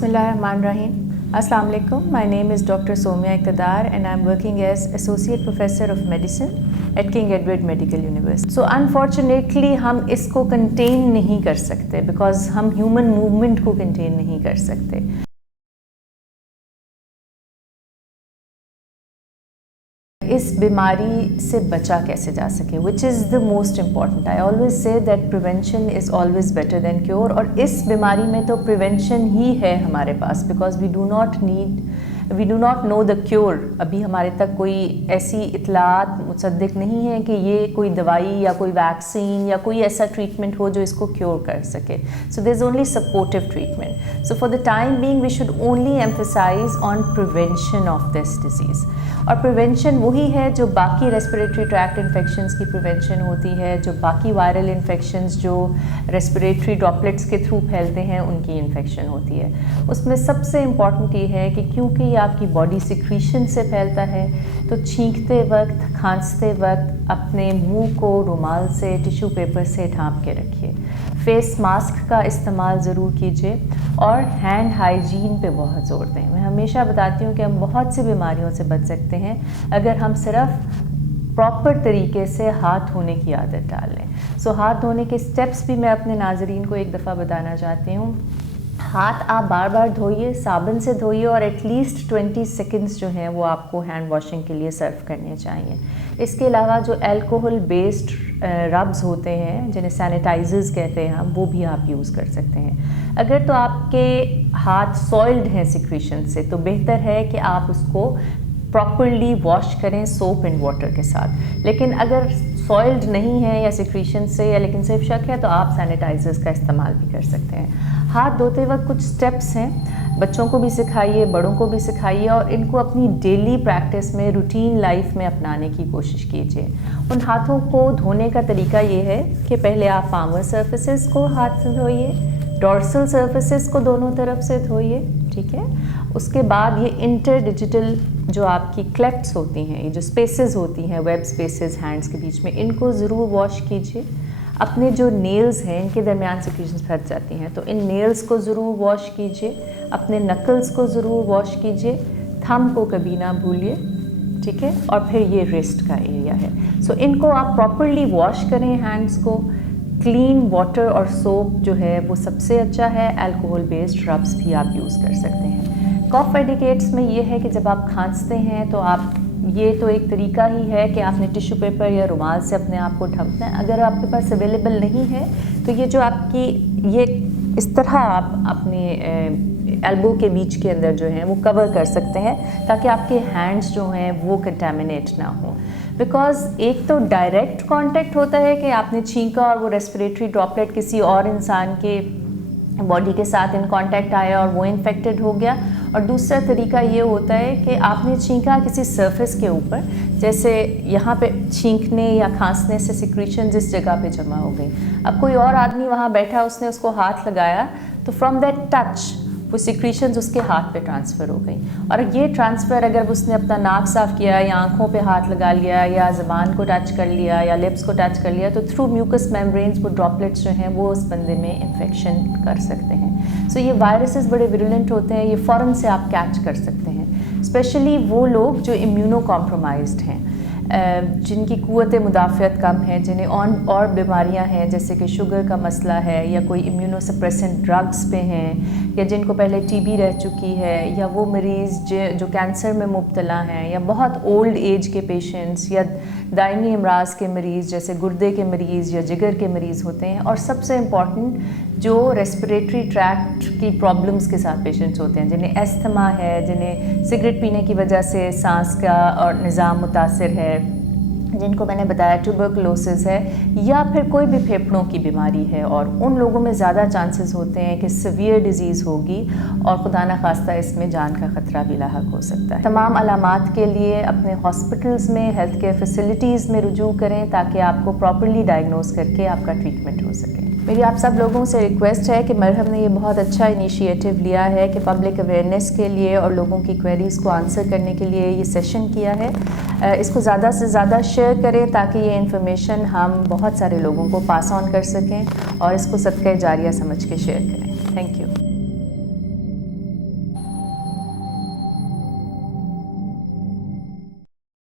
Bismillahirrahmanirrahim. Assalamu alaikum. My name is Dr. Somya Iqtidar and I'm working as Associate Professor of Medicine at King Edward Medical University. So unfortunately हम इसको contain नहीं कर सकते because हम human movement को contain नहीं कर सकते. इस बीमारी से बचा कैसे जा सके, which is the most important. I always say that prevention is always better than cure. और इस बीमारी में तो प्रिवेंशन ही है हमारे पास, because we do not know the cure. अभी हमारे तक कोई ऐसी इतलात मुसद्दिक नहीं है कि ये कोई दवाई या कोई वैक्सीन या कोई ऐसा ट्रीटमेंट हो जो इसको क्योर कर सके. So there is only supportive treatment. So for the time being we should only emphasise on prevention of this disease. और प्रिवेंशन वही है जो बाकी रेस्पिरेटरी ट्रैक्ट इन्फेक्शंस की प्रिवेंशन होती है, जो बाकी वायरल इन्फेक्शंस जो रेस्पिरेटरी ड्रॉपलेट्स के थ्रू फैलते हैं उनकी इन्फेक्शन होती है. उसमें सबसे इम्पॉर्टेंट ये है कि क्योंकि ये आपकी बॉडी सिक्रीशन से फैलता है, तो छींकते वक्त, खांसते वक्त अपने मुंह को रुमाल से, टिश्यू पेपर से ढाँप के रखिए. फेस मास्क का इस्तेमाल ज़रूर कीजिए और हैंड हाइजीन पे बहुत ज़ोर दें. मैं हमेशा बताती हूँ कि हम बहुत सी बीमारियों से बच सकते हैं अगर हम सिर्फ प्रॉपर तरीके से हाथ धोने की आदत डाल लें. सो हाथ धोने के स्टेप्स भी मैं अपने नाज़रीन को एक दफ़ा बताना चाहती हूँ. हाथ आप बार बार धोइए, साबुन से धोइए और एटलीस्ट 20 सेकंड्स जो हैं वो आपको हैंड वॉशिंग के लिए सर्व करने चाहिए. इसके अलावा जो अल्कोहल बेस्ड रब्स होते हैं जिन्हें सैनिटाइजर्स कहते हैं हम, वो भी आप यूज़ कर सकते हैं. अगर तो आपके हाथ सॉइल्ड हैं सिक्रीशन से, तो बेहतर है कि आप उसको प्रॉपरली वॉश करें सोप एंड वाटर के साथ. लेकिन अगर सॉइल्ड नहीं है या सिक्रीशन से, या लेकिन सिर्फ शक है, तो आप सैनिटाइजर्स का इस्तेमाल भी कर सकते हैं. हाथ धोते वक्त कुछ स्टेप्स हैं, बच्चों को भी सिखाइए, बड़ों को भी सिखाइए और इनको अपनी डेली प्रैक्टिस में, रूटीन लाइफ में अपनाने की कोशिश कीजिए. उन हाथों को धोने का तरीका ये है कि पहले आप पामर सर्फेसेस को हाथ से धोइए, डॉर्सल सर्फेसेस को दोनों तरफ से धोइए, ठीक है. उसके बाद ये इंटरडिजिटल जो आपकी क्लेफ्ट्स होती हैं, ये जो स्पेसेस होती हैं, वेब स्पेसेस हैंड्स के बीच में, इनको ज़रूर वॉश कीजिए. अपने जो नेल्स हैं इनके दरमियान सिक्रीशंस फंस जाती हैं, तो इन नेल्स को ज़रूर वॉश कीजिए. अपने नकल्स को ज़रूर वॉश कीजिए. थंब को कभी ना भूलिए, ठीक है. और फिर ये रिस्ट का एरिया है. सो इनको आप प्रॉपरली वॉश करें हैंड्स को. क्लीन वाटर और सोप जो है वो सबसे अच्छा है. अल्कोहल बेस्ड रब्स भी आप यूज़ कर सकते हैं. कॉफ एडिकेट्स में ये है कि जब आप खांसते हैं तो आप, ये तो एक तरीका ही है कि आपने टिश्यू पेपर या रुमाल से अपने आप को ढकना है. अगर आपके पास अवेलेबल नहीं है तो ये जो आपकी, ये इस तरह आप अपने एल्बो के बीच के अंदर जो है वो कवर कर सकते हैं ताकि आपके हैंड्स जो हैं वो कंटेमिनेट ना हो. बिकॉज एक तो डायरेक्ट कांटेक्ट होता है कि आपने छींका और वो रेस्पिरेटरी ड्रॉपलेट किसी और इंसान के बॉडी के साथ इन कांटेक्ट आया और वो इन्फेक्टेड हो गया. और दूसरा तरीका ये होता है कि आपने छींका किसी सरफेस के ऊपर, जैसे यहाँ पे छींकने या खांसने से सिक्रीशन जिस जगह पे जमा हो गई, अब कोई और आदमी वहाँ बैठा, उसने उसको हाथ लगाया, तो फ्रॉम दैट टच वो सिक्रीशंस उसके हाथ पे ट्रांसफ़र हो गई. और ये ट्रांसफ़र अगर उसने अपना नाक साफ़ किया या आँखों पे हाथ लगा लिया या ज़बान को टच कर लिया या लिप्स को टच कर लिया, तो थ्रू म्यूकस मेम्ब्रेन्स वो ड्रॉपलेट्स जो हैं वो उस बंदे में इन्फेक्शन कर सकते हैं. सो ये वायरसेस बड़े विरुलेंट होते हैं, ये फ़ौरन से आप कैच कर सकते हैं. स्पेशली वो लोग जो इम्यूनो कॉम्प्रोमाइज्ड हैं, जिनकी क़ुव्वत मुदाफ़ियत कम है, जिन्हें और बीमारियां हैं जैसे कि शुगर का मसला है या कोई इम्यूनोसप्रेसेंट ड्रग्स पे हैं, या जिनको पहले टीबी रह चुकी है, या वो मरीज़ जो कैंसर में मुब्तला हैं, या बहुत ओल्ड एज के पेशेंट्स, या दायमी अमराज के मरीज़ जैसे गुर्दे के मरीज़ या जिगर के मरीज़ होते हैं. और सबसे इम्पॉर्टेंट जो रेस्पिरेटरी ट्रैक्ट की प्रॉब्लम्स के साथ पेशेंट्स होते हैं, जिन्हें एस्थमा है, जिन्हें सिगरेट पीने की वजह से सांस का और निज़ाम मुतासिर है, जिनको मैंने बताया ट्यूबरकुलोसिस है, या फिर कोई भी फेफड़ों की बीमारी है, और उन लोगों में ज़्यादा चांसेस होते हैं कि सीवियर डिजीज़ होगी और खुदा न खास्ता इसमें जान का ख़तरा भी लाहक हो सकता है. तमाम अलामात के लिए अपने हॉस्पिटल्स में, हेल्थ केयर फैसिलिटीज़ में रुजू करें ताकि आपको प्रॉपरली डायग्नोज करके आपका ट्रीटमेंट हो सके. मेरी आप सब लोगों से रिक्वेस्ट है कि मरहम ने ये बहुत अच्छा इनिशिएटिव लिया है कि पब्लिक अवेयरनेस के लिए और लोगों की क्वेरीज़ को आंसर करने के लिए ये सेशन किया है. इसको ज़्यादा से ज़्यादा शेयर करें ताकि ये इन्फॉर्मेशन हम बहुत सारे लोगों को पास ऑन कर सकें और इसको सदका जारिया समझ के शेयर करें. Thank you.